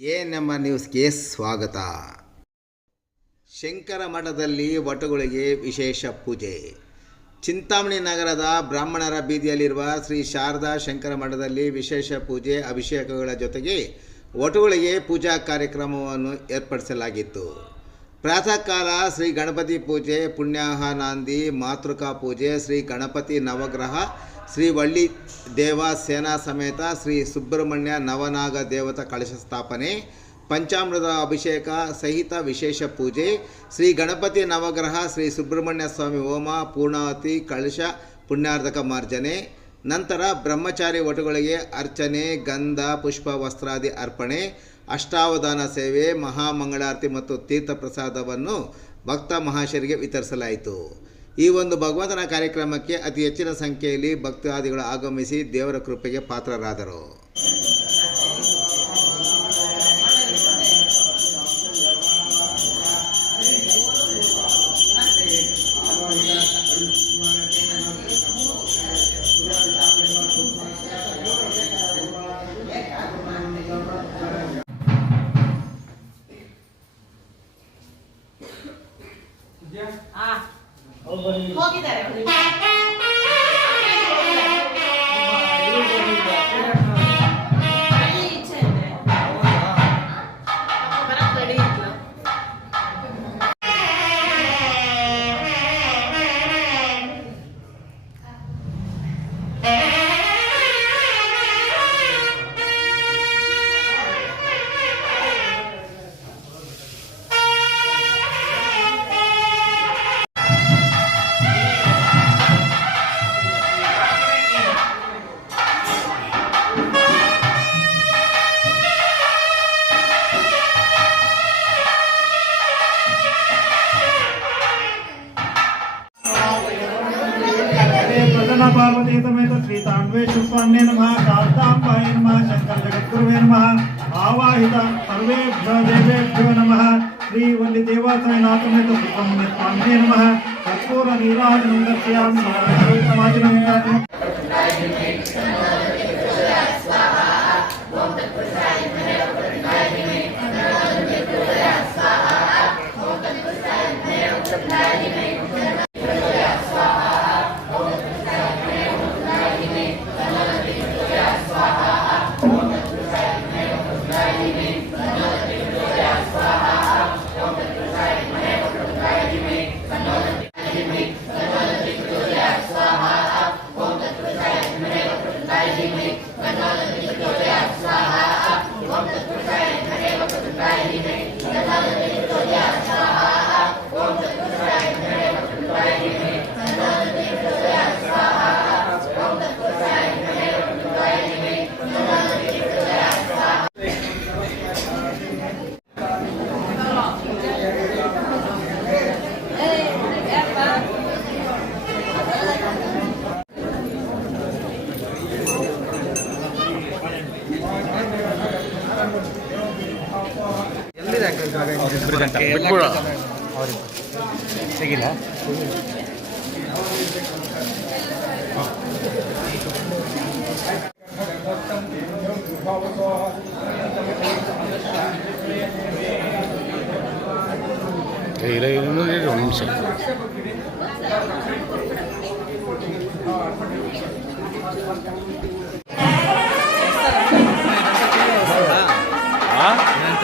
A ನಮ್ಮ ನ್ಯೂಸ್ಗೆ ಸ್ವಾಗತ. ಶಂಕರ ಮಠದಲ್ಲಿ ವಟುಗಳಿಗೆ ವಿಶೇಷ ಪೂಜೆ. ಚಿಂತಾಮಣಿ ನಗರದ ಬ್ರಾಹ್ಮಣರ ಬೀದಿಯಲ್ಲಿರುವ ಶ್ರೀ ಶಾರದಾ ಶಂಕರ ಮಠದಲ್ಲಿ ವಿಶೇಷ ಪೂಜೆ ಅಭಿಷೇಕಗಳ ಜೊತೆಗೆ ವಟುಗಳಿಗೆ ಪೂಜಾ ಕಾರ್ಯಕ್ರಮವನ್ನು ಏರ್ಪಡಿಸಲಾಗಿತ್ತು. ಪ್ರಾತಃ ಕಾಲ ಶ್ರೀ ಗಣಪತಿ ಪೂಜೆ, ಪುಣ್ಯಾಹ ನಾಂದಿ, ಮಾತೃಕಾ ಪೂಜೆ, ಶ್ರೀ ಗಣಪತಿ ನವಗ್ರಹ, ಶ್ರೀ ವಳ್ಳಿ ದೇವ ಸೇನಾ ಸಮೇತ ಶ್ರೀ ಸುಬ್ರಹ್ಮಣ್ಯ ನವನಾಗ ದೇವತ ಕಳಶ ಸ್ಥಾಪನೆ, ಪಂಚಾಮೃತ ಅಭಿಷೇಕ ಸಹಿತ ವಿಶೇಷ ಪೂಜೆ, ಶ್ರೀ ಗಣಪತಿ ನವಗ್ರಹ, ಶ್ರೀ ಸುಬ್ರಹ್ಮಣ್ಯ ಸ್ವಾಮಿ ಹೋಮ, ಪೂರ್ಣಾವತಿ, ಕಳಶ, ಪುಣ್ಯಾರ್ಧಕ ಮಾರ್ಜನೆ ನಂತರ ಬ್ರಹ್ಮಚಾರಿ ವಟುಗಳಿಗೆ ಅರ್ಚನೆ, ಗಂಧ, ಪುಷ್ಪ, ವಸ್ತ್ರಾದಿ ಅರ್ಪಣೆ, ಅಷ್ಟಾವಧಾನ ಸೇವೆ, ಮಹಾಮಂಗಳಾರತಿ ಮತ್ತು ತೀರ್ಥ ಪ್ರಸಾದವನ್ನು ಭಕ್ತ ಮಹಾಶಯರಿಗೆ ವಿತರಿಸಲಾಯಿತು. ಈ ಒಂದು ಭಗವಂತನ ಕಾರ್ಯಕ್ರಮಕ್ಕೆ ಅತಿ ಹೆಚ್ಚಿನ ಸಂಖ್ಯೆಯಲ್ಲಿ ಭಕ್ತಾದಿಗಳು ಆಗಮಿಸಿ ದೇವರ ಕೃಪೆಗೆ ಪಾತ್ರರಾದರು. 어거리. 아, 거기다요. श्रीतान्वेश्वस्वान्ये नम कान्ताम्बाय नमः, शङ्करजगद्गुरुवे नमः नम सर्वेभ्यो देवेभ्यो नमः श्रीवल्लिदेवासयनाथमेतस्वाम्ये नमः कर्पूरनीराजनं दर्शयामि समाजनं लागता वेळ लागता जरा. ಸಿಗಿಲ್ಲ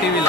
ಟಿ ವಿಲ್ಲ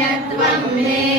त्रयत्वं मे